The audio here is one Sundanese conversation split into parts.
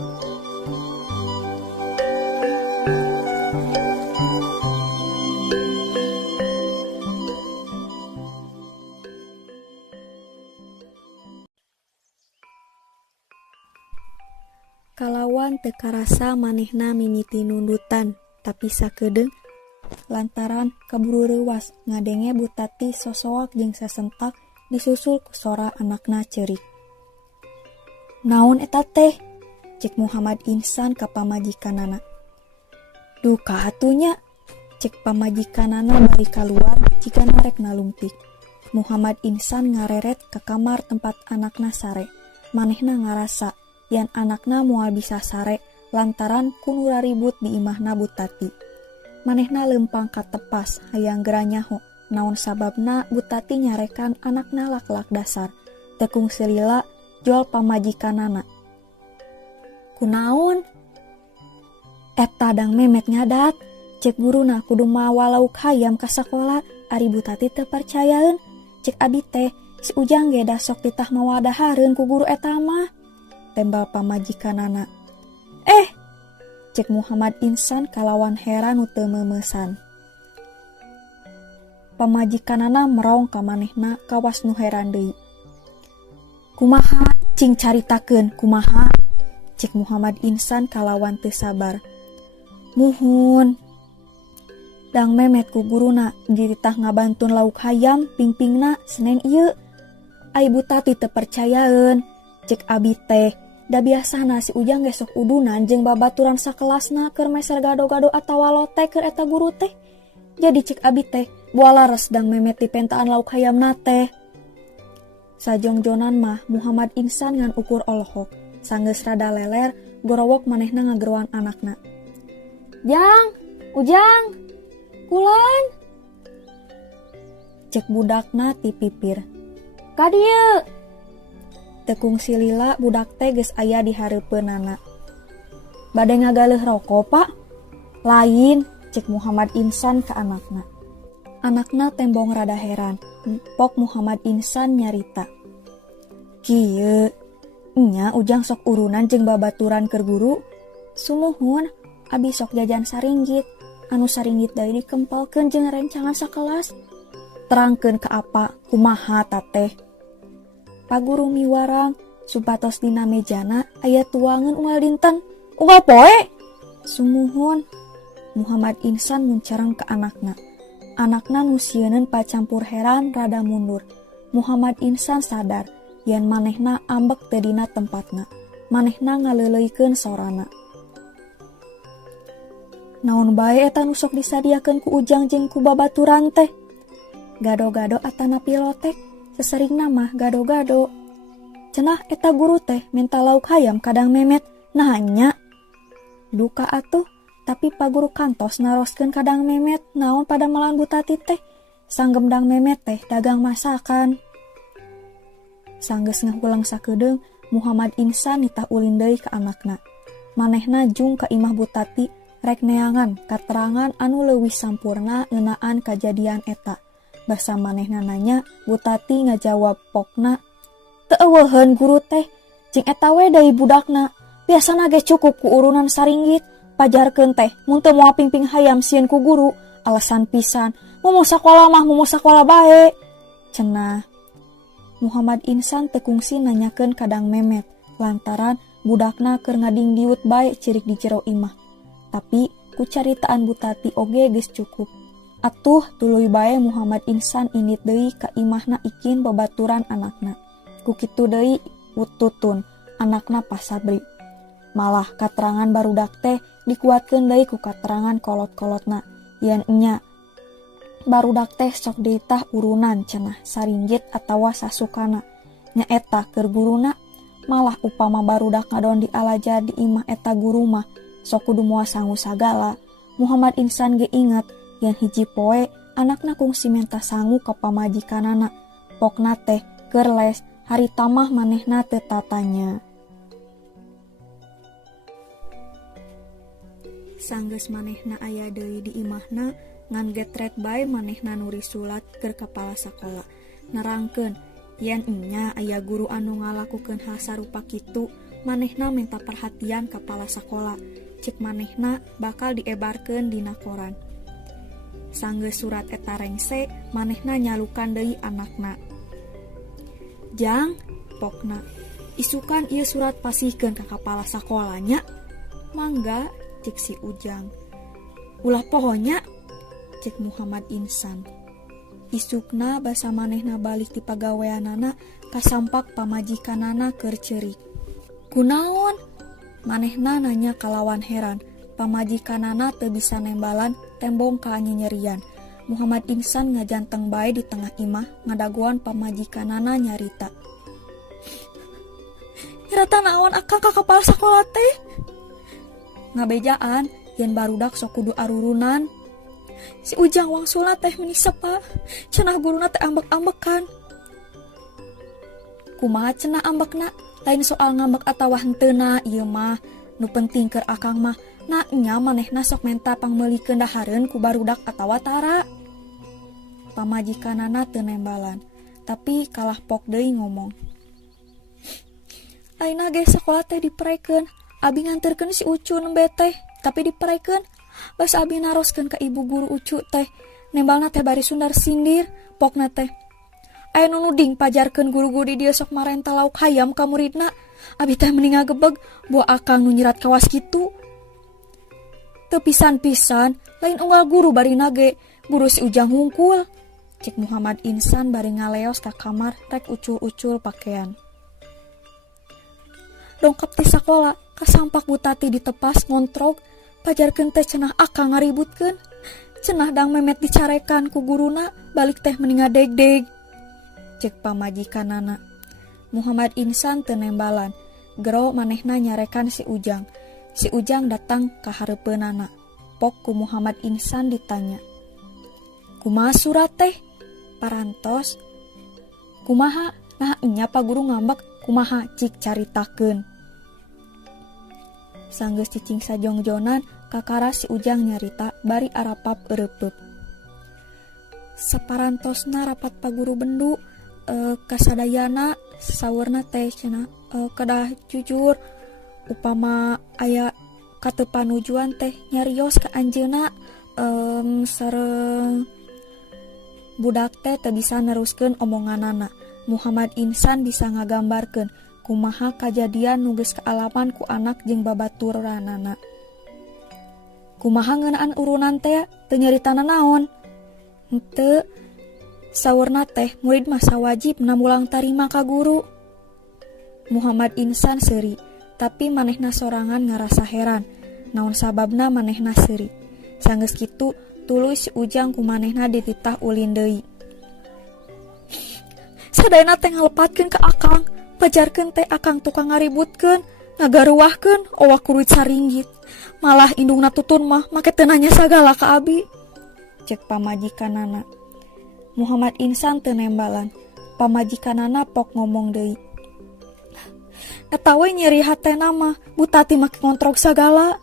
Kalawan teu karasa manehna mimiti nundutan, tapi sakedeung lantaran kaburu reuwas ngadenge Butati sosoak jeung sasentak disusul ku sora anakna ceurik. "Naon eta teh?" cek Muhammad Insan ka pamajikanana. "Duh kaatunya," cek pamajikanana bari kaluar jikana rek nalungtik. Muhammad Insan ngareret ka kamar tempat anakna sare. Manehna ngarasa yan anakna moal bisa sare lantaran kudu ribut di imahna Butati. Manehna lempang ka tepas hayang geura nyaho naon sababna Butati nyarekan anakna lak-lak dasar. Tekung selila jol pamajikanana. "Kunaon?" "Eta dang Memet ngadat, cek guruna kudu mawa lauk hayam ka sakola ari Butati teu percayaeun. Cek abi teh si Ujang ge da sok ditah mawa dahareun ku guru eta mah," tembal pamajikanana. Cek Muhammad Insan kalawan heran nu teu meumesan. Pamajikanana merong ka manehna kawas nu heran deui. "Kumaha cing caritakeun kumaha?" cek Muhammad Insan kalawan teu sabar. "Muhun, dang Memet ku guruna ditah ngabantun lauk hayam pingpingna Senin ieu. Ai Butati teu percayaeun, cek abi teh da biasana si Ujang gesok udunan jeung babaturan sakelasna keur meser gado-gado atawa lote keur eta guru teh. Jadi cek abi teh boal lares dang Memet dipentaan lauk hayamna teh." Sajongjonan mah Muhammad Insan ngan ukur olohok. Sanggeus rada leler, gorowok manehna ngageruan anakna. "Jang, Ujang, kulan," cek budakna ti pipir. "Ka dieu." Tekung silila budak teh geus aya di hareupeunana. "Bade ngagaleuh rokok, Pak?" "Lain," cek Muhammad Insan ka anakna. Anakna tembong rada heran. Pok Muhammad Insan nyarita. "Kieu, nya Ujang sok urunan jeung babaturan keur guru. Sumuhun, abi sok jajan saringgit. Anu saringgit deui dikempelkeun jeung rencangan sakelas." "Terangkeun ka apa kumaha tateh?" "Pak Guru miwarang supatos dina mejana aya tuangan unggal dinten." "Unggal poe?" "Sumuhun." Muhammad Insan muncareng ka anakna. Anakna nu sieun pacampur heran rada mundur. Muhammad Insan sadar yen manehna ambek teu dina tempatna. Manehna ngaleuleuikeun sorana. "Naon bae eta nu sok disadiakeun ku Ujang jeung ku babaturan teh?" "Gado-gado atana pilotek, seseringna mah gado-gado." "Cenah eta guru teh minta lauk hayam kadang Memet, nahanya?" "Duka atuh, tapi Pak Guru kantos naroskeun kadang Memet naon pada melan Butati teh, sanggem dang Memet teh dagang masakan." Sanggeus ngahulang sakedeung, Muhammad Insan nitah ulin deui ka anakna. Manehna jung ka imah Butati rek neangan katerangan anu leuwih sampurna ngeunaan kajadian eta. Basa manehna nanya, Butati ngajawab pokna, "Teu eueuheun guru teh, cing eta we deui budakna. Biasana ge cukup ku urunan saringgit. Pajarkeun teh, mun teu moal pingping hayam sieun ku guru, alasan pisan, mumu sakola mah mumu sakola bae," cenah. Muhammad Insan teu kungsi nanyakeun kadang Memet, lantaran budakna keur ngadingdiut bae cirik di jero imah. Tapi ku caritaan Butati oge geus cukup. Atuh tuluy bae Muhammad Insan indit deui ka imahna Ikin babaturan anakna. Ku kitu deui ututun anakna pasabri. Malah katerangan barudak teh dikuatkeun deui ku katerangan kolot-kolotna. Yen nya barudak teh sok ditah urunan cenah saringgit atawa sasukana. Nya eta keur guruna, malah upama barudak ngadon dialajar di imah eta guru mah sok kudu moal sangu sagala. Muhammad Insan ge ingat yen hiji poe anakna kungsi minta sangu ka pamajikanana. Pokna teh keur les hari tamah manehna teu tatanya. Sanggeus manehna aya deui di imahna, ngan getret bae manehna nuri sulat keur kepala sakola. Nerangkeun yen nya aya guru anu ngalakukeun hal sarupa kitu, manehna minta perhatian kepala sekolah, cek manehna bakal diebarkeun dina koran. Sanggeus surat eta rengse, manehna nyalukan deui anakna. Jang, pokna, isukan ieu surat pasihkeun ka kepala sakolanya. Mangga, cek si Ujang. Ulah pohonya, cek Muhammad Insan. Isukna basa manehna balik ti pagaweanana kasampak pamajikanana keur ceurik. Kunaon? Manehna nanya kalawan heran. Pamajikanana teu bisa nembalan tembong ka nyerian. Muhammad Insan ngajanteng bae di tengah imah ngadaguan pamajikanana nyarita. Nyarita naon akang ka kepala sakola teh? Ngabejaan yen barudak sok kudu arurunan. Si Ujang wangsula teh menisepa, cenah guruna teh ambek-ambekan. Kumaha cenah ambekna? Lain soal ngambek atawa henteuna ieu mah, nu penting keur akang mah na nya manehna sok menta pangmeulikeun dahareun ku barudak atawa tara. Pamajikanana teu nembalan, tapi kalah pok deui ngomong. Ayeuna ge sakola teh diparekeun, abi nganterkeun si Ucu nembe teh, tapi diparekeun bas abi naroskeun ka ibu guru Ucu teh, nembalna teh bari sundar sindir, pokna teh. Aya nu nuding pajarkeun guru-guru di dieu sok marenta lauk hayam ka muridna, abi teh mending ngagebeg buah akang nu nyirat kawas kitu. Teu pisan-pisan, lain unggal guru bari nage, guru si Ujang hungkul. Cek Muhammad Insan bari ngaleos ka kamar rek ucul-ucul pakaian. Dongkap ti sakola, kasampak Butati ditepas ngontrog, pajarkeun teh cenah akang ngaributkeun. Cenah dang memet dicarekan ku guruna, balik teh mending ngadeg-deg. Cek pamajikanana. Muhammad Insan teu nembalan, gero manehna nyarekan si Ujang. Si Ujang datang ka hareupeunana. Pok ku Muhammad Insan ditanya. Kumaha surat teh? Parantos. Kumaha? Nah nya Pak Guru ngambek, kumaha cik caritakeun. Sanggeus cicing sajongjonan, kakara si Ujang nyarita bari arapap eureupeup. Saparantosna rapat Pak Guru bendu, kasadayana saweurna teh cenah kedah jujur upama aya katepanujuan teh nyarios ka anjeunna sareng budak teh teu bisa neruskeun omonganana. Muhammad Insan bisa ngagambarkeun kumaha kajadian nu geus kaalaman ku anak jeung babaturanana. Kumaha ngeunaan urunan teh teu nyaritana naon? Henteu, saurna teh murid masa wajib namulang tarima ka guru. Muhammad Insan seuri, tapi manehna sorangan ngarasa heran. Naon sababna manehna seuri? Sanggeus kitu, tuluy si Ujang ku manehna dititah ulin deui. Sadayana teh ngalepatkeun ka akang, pajarkeun teh akang tukang ngaributkeun, ngagaruwahkeun owah kuruit saringgit. Malah indungna tutun mah make teu nanya sagala ka abi. Cek pamajikanana. Muhammad Insan teu nembalan. Pamajikanana pok ngomong deui. Eta we nyeri hatena mah, Butati make ngontrog sagala.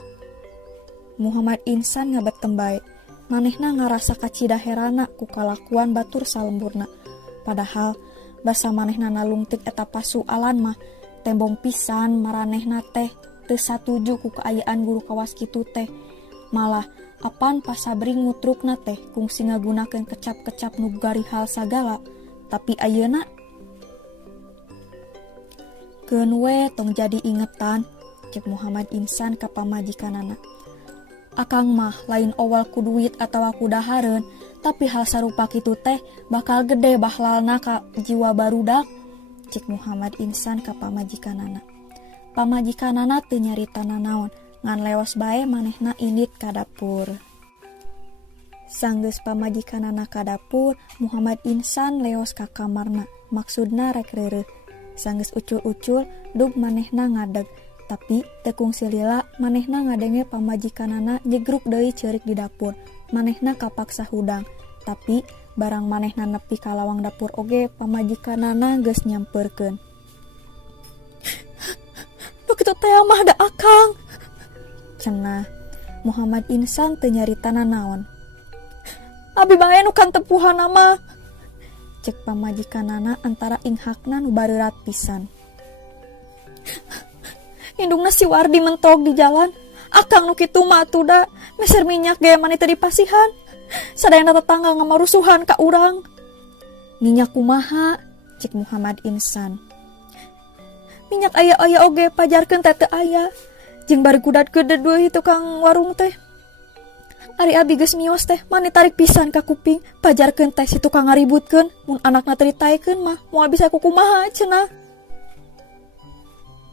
Muhammad Insan ngabetem bae. Manehna ngarasa kacidaherana ku kalakuan batur salempurna. Padahal basa manehna nalungtik eta pasualan mah tembong pisan maranehna teh teu satuju ku kaayaan guru kawas kitu teh. Malah apan pasabri ngutrukna teh kungsi ngagunakeun kecap-kecap nu gari hal sagala, tapi ayeuna keun we tong jadi ingetan, cek Muhammad Insan ka pamajikanana. Akang mah lain owal ku duit atawa ku dahareun, tapi hal sarupa kitu teh bakal gede bahlalna ka jiwa barudak, cek Muhammad Insan ka pamajikanana. Pamajikanana teu nyaritana naon, ngan leos bae manehna indit ka dapur. Sanggeus pamajikanana ka dapur, Muhammad Insan leos ka kamarna, maksudna rek reureuh. Sanggeus ucul-ucul, dug manehna ngadeg, tapi teu kungsi lila manehna ngadenge pamajikanana jegruk deui ceurik di dapur. Manehna kapaksa hudang, tapi barang manehna nepi ka lawang dapur oge pamajikanana geus nyampeurkeun. Nu kitu teh mah da akang. Cenah Muhammad Insan teu nyaritana naon. Abi bae nu kan tepuhana mah, cek pamajikanana antara inghakna nu bareurat pisan. indungna si Wardi mentok di jalan. Akang nu kitu mah atuh da meser minyak gaya maneh teu dipasihan. Sadayana tetangga ngamarusuhan ka urang. Minyak kumaha? Cik Muhammad Insan. Minyak aya oge pajarkeun teh teu aya. Jeung bari kudat gede deui tukang warung teh. Ari abi geus mios teh maneh tarik pisan ka kuping pajarkeun teh si tukang ngaributkeun mun anakna teu ditaekeun mah moal bisa kumaha cenah.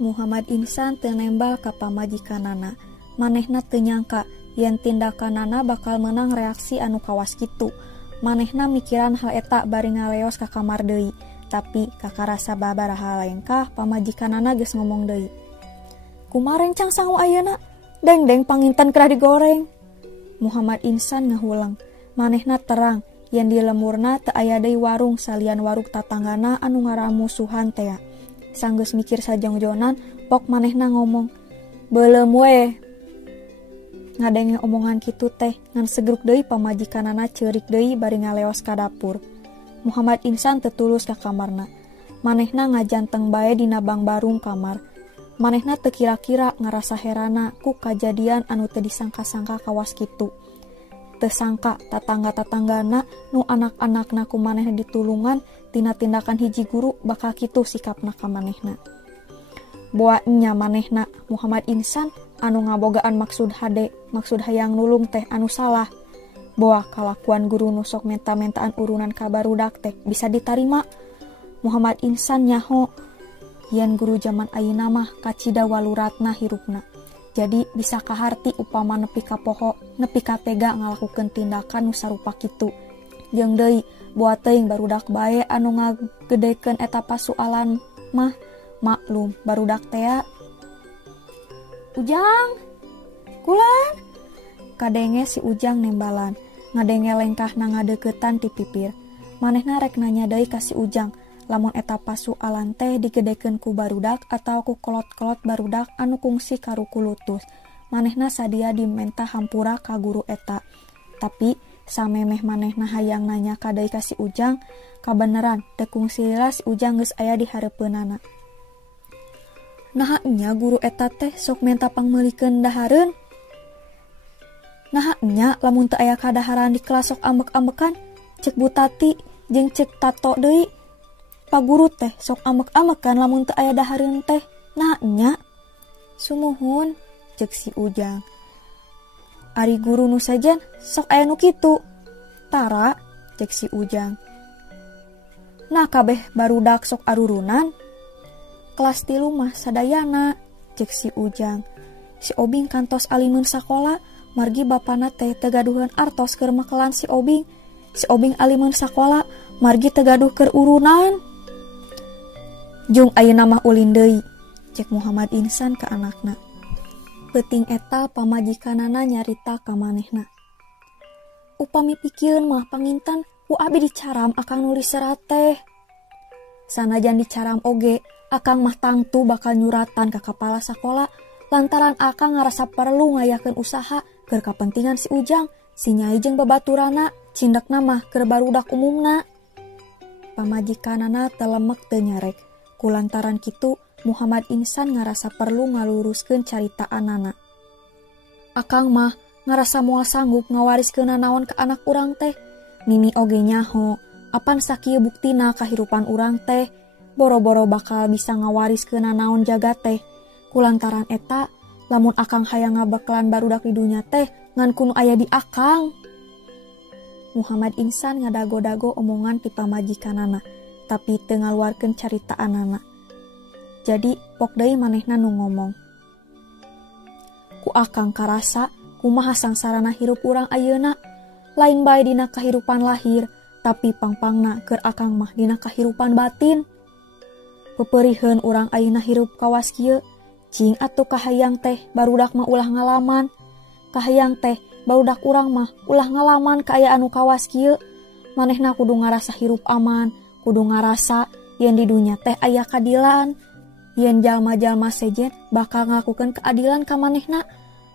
Muhammad Insan teu nembal ka pamajikanana. Manehna teu nyangka yen tindakanana bakal meunang reaksi anu kawas kitu. Manehna mikiran hal eta bari ngaleos ka kamar deui, tapi kakarasa babaraha lengkah pamajikanana geus ngomong deui. Kumaha rencang sangu ayeuna? Deng panginten kerah digoreng. Muhammad Insan ngahulang. Manehna terang yen di lemurna teu aya deui warung salian warung tatanggana anu ngaramusuhan teh. Sanggeus mikir sajongjonan, pok manehna ngomong, "Beuleum we." Ngadenge omongan kitu teh ngan segruk deui pamajikanana ceurik deui bari ngaleos ka dapur. Muhammad Insan teu tulus ka kamarna. Manehna ngajanteng bae dina bangbarung kamar. Manehna teu kira-kira ngarasa herana ku kajadian anu teu disangka-sangka kawas kitu. Teu sangka tatangga-tatanggana nu anak-anakna ku manehna ditulungan tina tindakan hiji guru bakal kitu sikapna ka manehna. Boa nya manehna Muhammad Insan anu ngabogaan maksud hayang nulung teh anu salah. Boa kalakuan guru nu sok menta-mentaan urunan ka barudak teh bisa ditarima. Muhammad Insan nyaho yen guru zaman ayeuna mah kacida waluratna hirupna. Jadi bisa kaharti upama nepi ka poho, nepi ka tega ngalakukeun tindakan nu sarupa kitu. Jeung deui boa teuing barudak bae anu ngagedekeun eta pasualan mah maklum barudak teh. Ujang, kulan. Kadenge si Ujang nembalan, ngadenge lengkahna ngadeuketan ti pipir. Manehna rek nanya deui ka si Ujang, lamun eta pasualan teh digedekeun ku barudak atau ku kolot-kolot barudak anu kungsi karuku lutus. Manehna sadia dimenta hampura ka guru eta. Tapi samemeh manehna hayang nanya ka deui ka si Ujang, kabeneran teu kungsi lila si Ujang geus aya di hareupeunana. Naha nya guru eta teh sok menta pangmeulikeun dahareun. Naha nya lamun teu aya kadaharan di kelas sok ambek-ambekan, cek Bu Tati jeung cek Tato deui. Pak guru teh sok ambek-ambekan lamun teu aya dahareun teh. Naha nya? Sumuhun, cek si Ujang. Ari guru nu sajen sok aya nu kitu. Tara, cek si Ujang. Nah kabeh barudak sok arurunan. Kelas 3 mah sadayana, cek si Ujang. Si Obing kantos alimeun sakola, margi bapana teh tegaduhan artos keur makelan si Obing. Si Obing alimeun sakola, margi tegaduh keur urunan. Jung ayeuna mah ulin deui, cek Muhammad Insan ka anakna. Peuting eta pamajikanana nyarita ka manehna. Upami pikieun mah panginten ku abi dicaram akang nulis serat teh. Sanajan dicaram oge, akang mah tangtu bakal nyuratan ka kepala sakola lantaran akang ngarasa perlu ngayakeun usaha keur kapentingan si Ujang, si Nyai jeung babaturana, cindekna mah keur barudak umumna. Pamajikanana telemek teu nyarek. Kulantaran kitu Muhammad Insan ngarasa perlu ngaluruskeun caritaanana. Akang mah ngarasa moal sanggup ngawariskeun naon ka anak urang teh. Mimi oge nyaho, apan sakieu buktina kahirupan urang teh boro-boro bakal bisa ngawariskeun naon jagat teh. Kulantaran eta, lamun akang hayang ngabeklan barudak di dunya teh ngan kudu aya di akang. Muhammad Insan ngadago-dago omongan ti pamajikanana, tapi teu ngaluarkeun caritaanana. Jadi pok deui manehna nu ngomong. Ku akang karasa kumaha sangsarana hirup urang ayeuna, lain bae dina kahirupan lahir, tapi pangpangna keur akang mah dina kahirupan batin. Pepeurieun urang ayeuna hirup kawas kieu, cing atuh kahayang teh barudak mah ulah ngalaman. Kahayang teh barudak urang mah ulah ngalaman ka aya anu kawas kieu. Manehna kudu ngarasa hirup aman, kudu ngarasa yen di dunya teh aya kadilan. Yen jalma-jalma sejen bakal ngalakukeun keadilan ka manehna.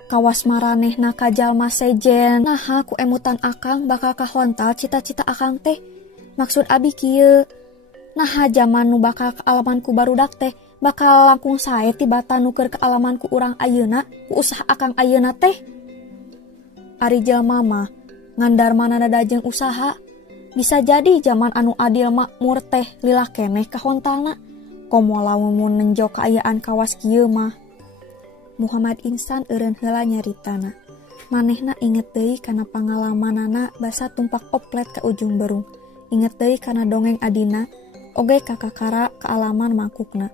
Kawas maranehna ka jalma sejen. Naha ku emutan akang bakal kahontal cita-cita akang teh. Maksud abi kieu, naha zaman nu bakal kaalaman ku barudak teh bakal langkung sae tibata nuker ke alaman ku urang ayeuna ku usaha akang ayeuna teh. Ari jelema mah ngandar manana dajeng usaha. Bisa jadi zaman anu adil makmur teh lilah keneh kahontalna. Komo lamun nenjo kaayaan kawas kieu mah. Muhammad Insan eureun heula nyaritana. Manehna inget deui kana pangalamanana basa tumpak oplet ka ujung berung. Inget deui kana dongeng adina, oge kakakara ka alaman mangkukna.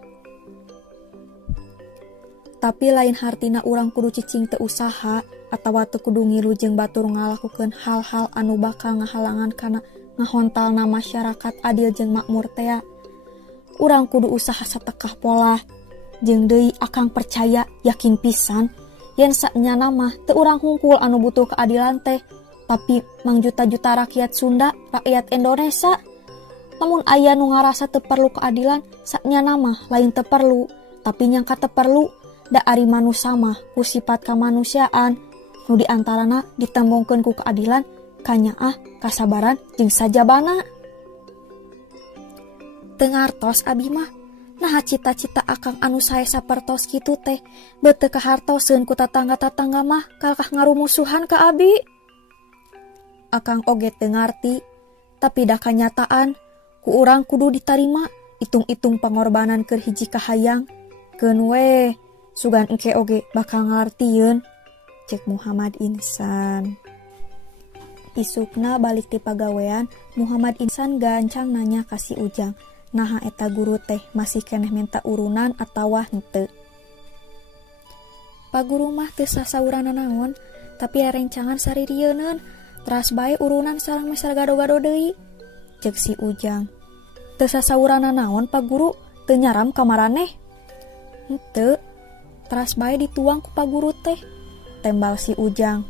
Tapi lain hartina urang kudu cicing teu usaha atawa teu kudu ngilu jeung batur ngalakukeun hal-hal anu bakal ngahalangan kana ngahontalna masyarakat adil jeung makmur teh. Urang kudu usaha satekah pola. Jeung deui akang percaya yakin pisan yen saknyana mah teu urang hungkul anu butuh keadilan teh, tapi mang juta-juta rakyat Sunda, rakyat Indonesia. Namun aya nu ngarasa teu perlu keadilan, saknyana mah lain teu perlu, tapi nyangka teu perlu. Da ari manusia mah ku sifat kamanusiaan nu diantarana ditembongkeun ku keadilan, kanyaah, kasabaran jeung sajabana. Teu ngartos abi mah nah cita-cita akang anu sae sapertos kitu teh beuteung kahartoseun ku tatangga-tatangga mah kalkah ngarumusuhan ka abi. Akang oge teu ngarti, tapi da kanyataan ku urang kudu ditarima, itung-itung pangorbanan keur hiji kahayang. Keun we, sugan engke oge bakal ngartieun, cek Muhammad Insan. Isukna balik ti pagawean, Muhammad Insan gancang nanya ka si Ujang. Naha eta guru teh masih keneh minta urunan atawa henteu. Pak guru mah teu sasaurana naon, tapi rencangan saririeun, teras bae urunan sareng meser gado-gado deui, cek si Ujang. Teu sasaurana naon Pak guru, teu nyaram ka maraneh? Henteu, teras bae dituang ku Pak guru teh, tembal si Ujang.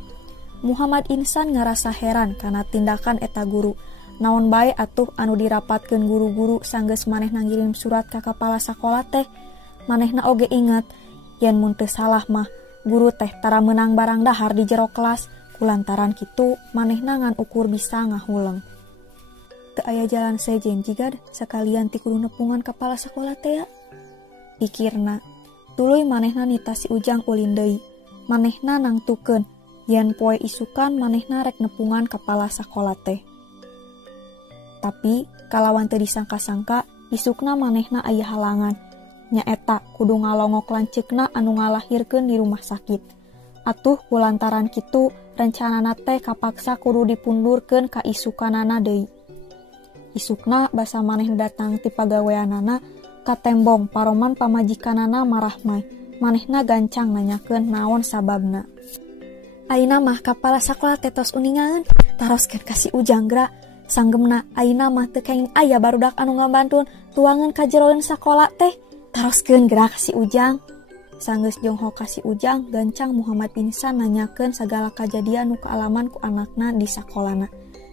Muhammad Insan ngarasa heran kana tindakan eta guru. Naon bae atuh anu dirapatkeun guru-guru sanggeus manehna ngirim surat ka kapala sakola teh. Manehna oge ingat yen mun teu salah mah guru teh tara meunang barang dahar di jero kelas, kulantaran kitu manehna ngan ukur bisa ngahuleng. Teu aya jalan sejen jigad sakalian ti kudu nepungan kapala sakola teh ya. Pikirna, tuluy manehna nita si Ujang ulin deui. Manehna nangtukeun yen poe isukan manehna rek nepungan kapala sakola teh. Tapi kalawan teu disangka-sangka isukna manehna aya halangan. Nyaeta kudu ngalongok lanceukna anu ngalahirkeun di rumah sakit. Atuh kulantaran kitu rencanana teh kapaksa kudu dipundurkeun ka isukanana deui. Isukna basa maneh datang ti pagaweanana ka tembong paroman pamajikanana marahmai. Manehna gancang nanyakeun naon sababna. Ayeuna mah kapala sakola teh tos uningan, taroskeun ka si Ujang gra. Sanggemna ayeuna mah teu kenging aya barudak anu ngabantuan tuangan ka jeroeun sakola teh, taroskeun geura ka si Ujang. Sanggeus jongho ka si Ujang, gancang Muhammad Insan nanyakeun sagala kajadian nu kaalaman ku anakna di sakolana.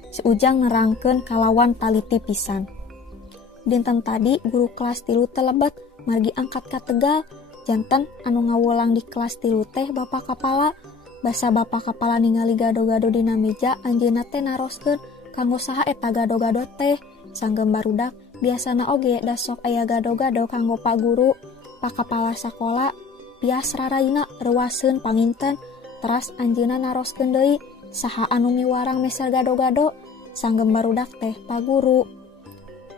Si Ujang nerangkeun kalawan taliti pisan. Dinten tadi guru kelas 3 teh lebat margi angkat ka Tegal. Janten anu ngawulang di kelas 3 teh bapak kapala. Basa bapak kapala ningali gado-gado dina meja, anjeunna teh naroskeun kanggo saha eta gado-gado teh. Sanggem barudak biasana oge da sok aya gado-gado kanggo Pak Guru. Pak Kapala sakola bias rarayna reuaseun panginten. Teras anjeunna naroskeun deui saha anu miwarang meser gado-gado. Sanggem barudak teh Pak Guru.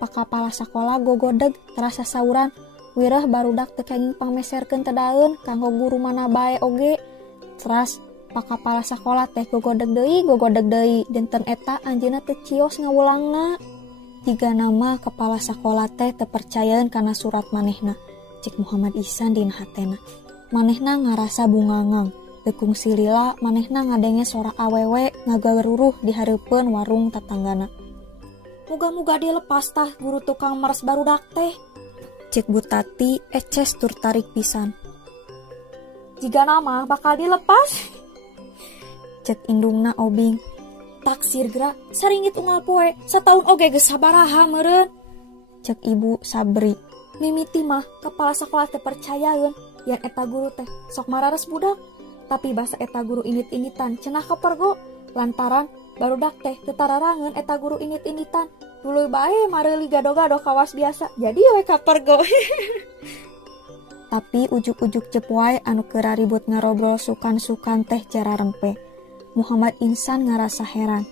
Pak Kapala sakola gogodeg teras sasauran, wireh barudak teu kenging pangmeserkeun tedaeun kanggo guru mana bae oge. Teras Pak Kapala sakola teh gogodeg deui dinten eta anjeunna teu cios ngawulangna. Jiga nama kepala sakola teh teu percayaeun kana surat manehna, cek Muhammad Ihsan dina hatena. Manehna ngarasa bungangang, dekung silila manehna ngadenge sora awewe ngagaruruh di hareupeun warung tatanggana. Muga-muga dilepas tah guru tukang meres barudak teh, cek Bu Tati eces tur tarik pisan. Jiga nama bakal dilepas, cek indungna Obing. Taksir geura saringgit unggal poe, sataun oge geus sabaraha meureun, cek Ibu Sabri. Mimiti mah kepala sakola teh percayaeun yen eta guru teh sok marares budak, tapi basa eta guru init-initan cenah kapergo lantaran barudak teh teu tararangeun eta guru init-initan. Tuluy bae mareuli gado-gado kawas biasa, jadi we kapergo. Tapi ujuk-ujuk cepuai anu kera ribut ngarobrol sukan-sukan teh cara rempe. Muhammad Insan ngarasa heran.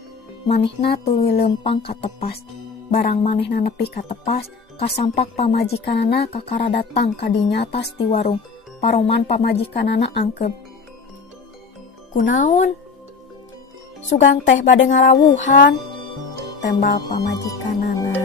Manehna tuluy lempang katepas. Barang manehna nepi katepas, kasampak pamajikanana kakara datang kadinya tas di warung. Paroman pamajikanana angkeb. Kunaon? Sugang teh bade ngarawuhan. Tembal pamajikanana.